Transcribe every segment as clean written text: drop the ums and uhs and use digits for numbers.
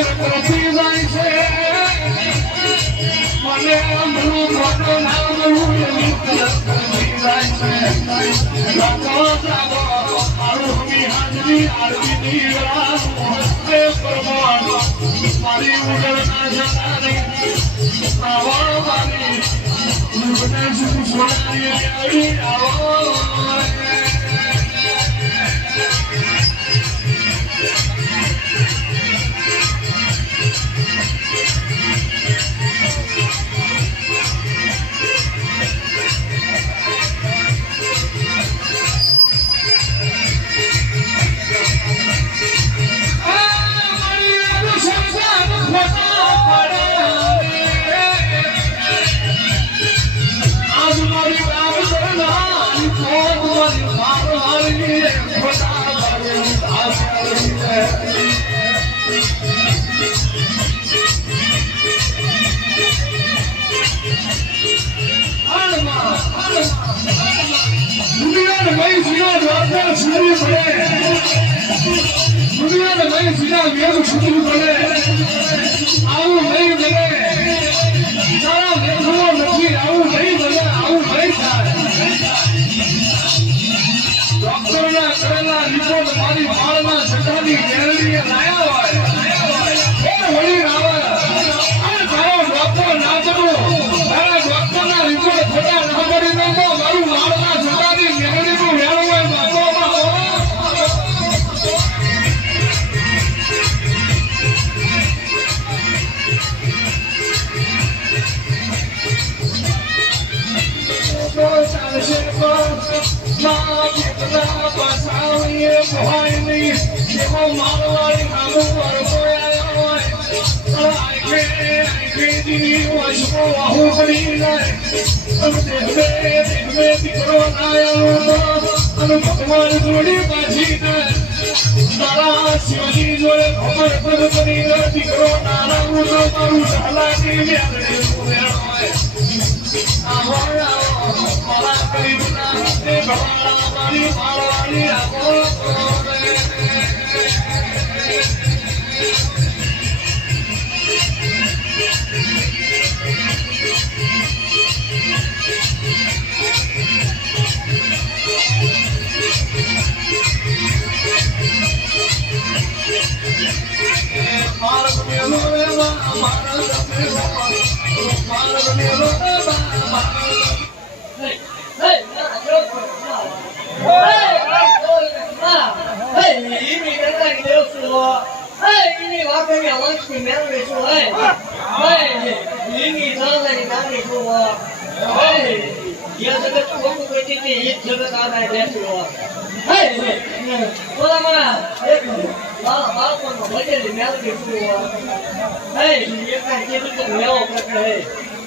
કરતી જાય છે મને અમરું મોટો નામ કરતી જાય છે લખો જાગો મારું હાજરી આરતી હસ્તે પ્રમાણ મારી ઉડર ના જનારી આવા મારી ઉડને સુસોનારી આવો દુનિયાને નહીં સીધા વેગ છૂટવું પડે આવું નહીં બને તારા વેગો નથી આવું નહીં બને આવું નહીં થાય ડોક્ટરના કરેલા રિપોર્ટ મારી બાળના સટાની ગેરંટી લાયા હોય એ વળી આવે અને તારો ડોક્ટર ના કરો તારા ડોક્ટરના રિપોર્ટ ખોટા ના કરી દો તો મારું બાળના સટાની ગેરંટીનું વેણ હોય બાપોમાં ભગવાન જોડી પાછી તારા શિવજી જોડે ખબર કરી દીકરો નાના મારું સલાહ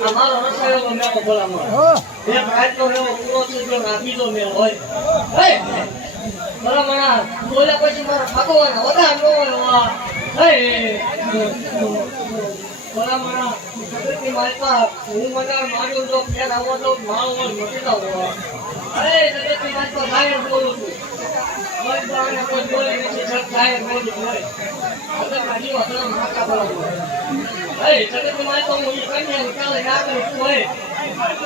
અમારો રસાયો મેળો બોલામાં એક આજનો મેળો પૂરો થઈ ગયો આપી દો મેળો હોય બરાબર બોલ્યા પછી મારો ભગવાન વધારે ન હોય બરાબર જગતની માલપા હું મને માર્યો તો ફેર આવો તો મારો મટી જાવ જગતની માલપા ગાય બોલું છું કોઈ બોલે નથી સર ગાય બોલું છું જગતની માલપા હું એ કન્યા કાલે ના કરું છું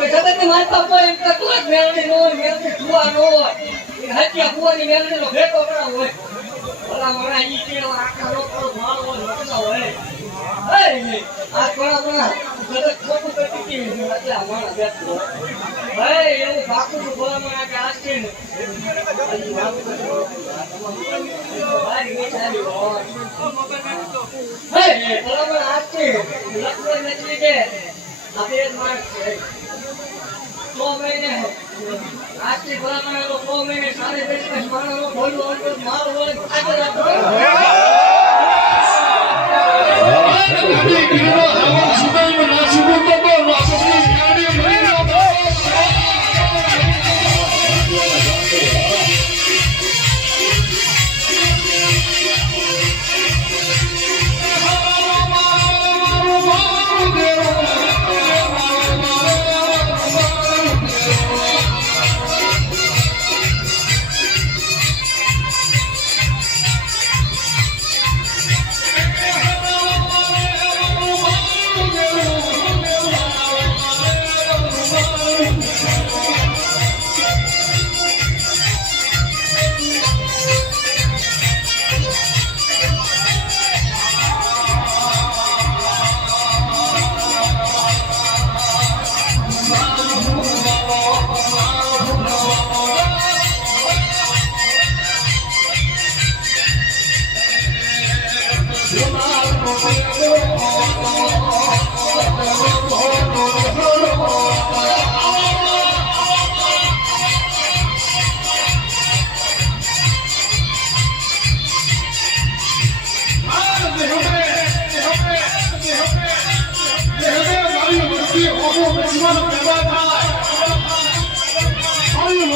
જગતની માલપા કોઈ એમ કટલા જ મેળવી ન હોય મેળવી જુવા ન હોય હત્યા કુવાની મેળવીનો ભેટો કરાવ હોય ભલા મને ઈ કેવા આખા લોકો માળ હોય મટતા હોય આ કોણા જગત ખોટું કરતી એટલે અમારા બેઠો એવું બાકું ભલા મને કે આ છે ને બરાબર આ છે લખવા નથી કે આપણે એક માણસ છે 100 મહિને આજથી ભલામણ 100 મહિને 10.5 માણસનો બોલવો હોય તો મારો હોય આગળ રાખો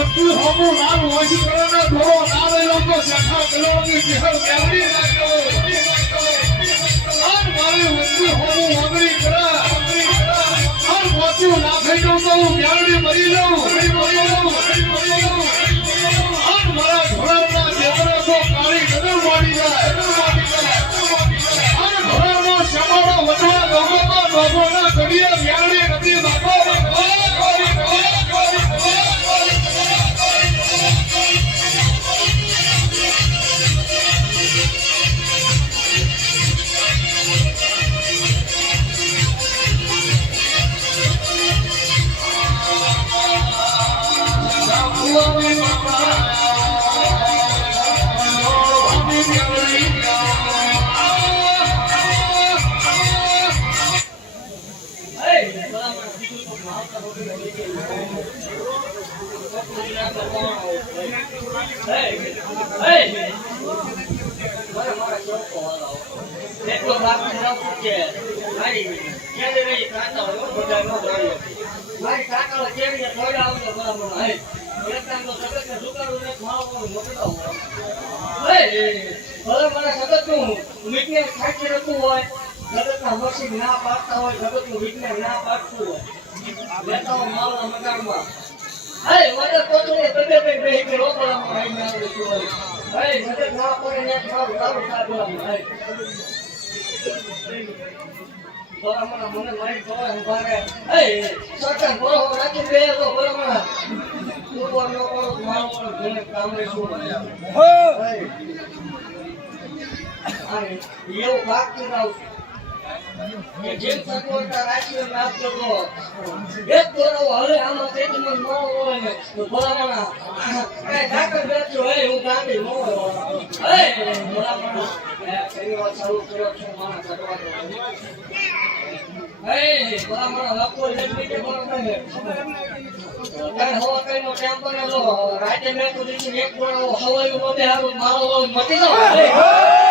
વસ્તુ હમું નામ ઓછી કરો ને થોડો ના લઈ લો તો શેઠા ગલોની જેહર કેવડી નાખો આન મારી વસ્તુ હમું વગરી કરે આન મોતું ના થઈ જાઉં તો હું મેળડી મરી જાઉં આન મારા ઘોડાના જેવરા તો કાળી નજર મારી જાય આન ઘોડાનો શમાડો વધવા દોગોમાં દોગોના ઘડીએ મેળડી નથી નાખો ના પાડતા હોય જગતનું વિજ્ઞાન ના પાડતું હોય લેતા હોય માલના મકાનમાં હે મને પોતને બબે બે કે રોકડામાં આવીને આવે છે હે જગત ના પડે ને સારું સારું સારું હે બરાબર મને મારી જોવા ઉભારે હે સટન બરો રાખી બે તો બરાબર ઉપર નો કરો મારો પર ઘરે કામ રે શું હે અરે એવું બાકી રાવ કે જેમ સકોટા રાખીને નાચ કરો એક કરો હવે આમાં તેજમાં નો હોય ને તો બરાબર એ ડાક્ટર બેઠો હે હું ગાંધી નો હે બરાબર એ કઈવા ચાલુ કર્યો છે મારા કરવા દો હે બરાબર હકો લેતી કે બરાબર હે કઈ હો કઈ નો ટેમ્પો ને લો રાતે મે તો દીધી એક બોળો હવાયું નો બે હારું મારો મટી જાવ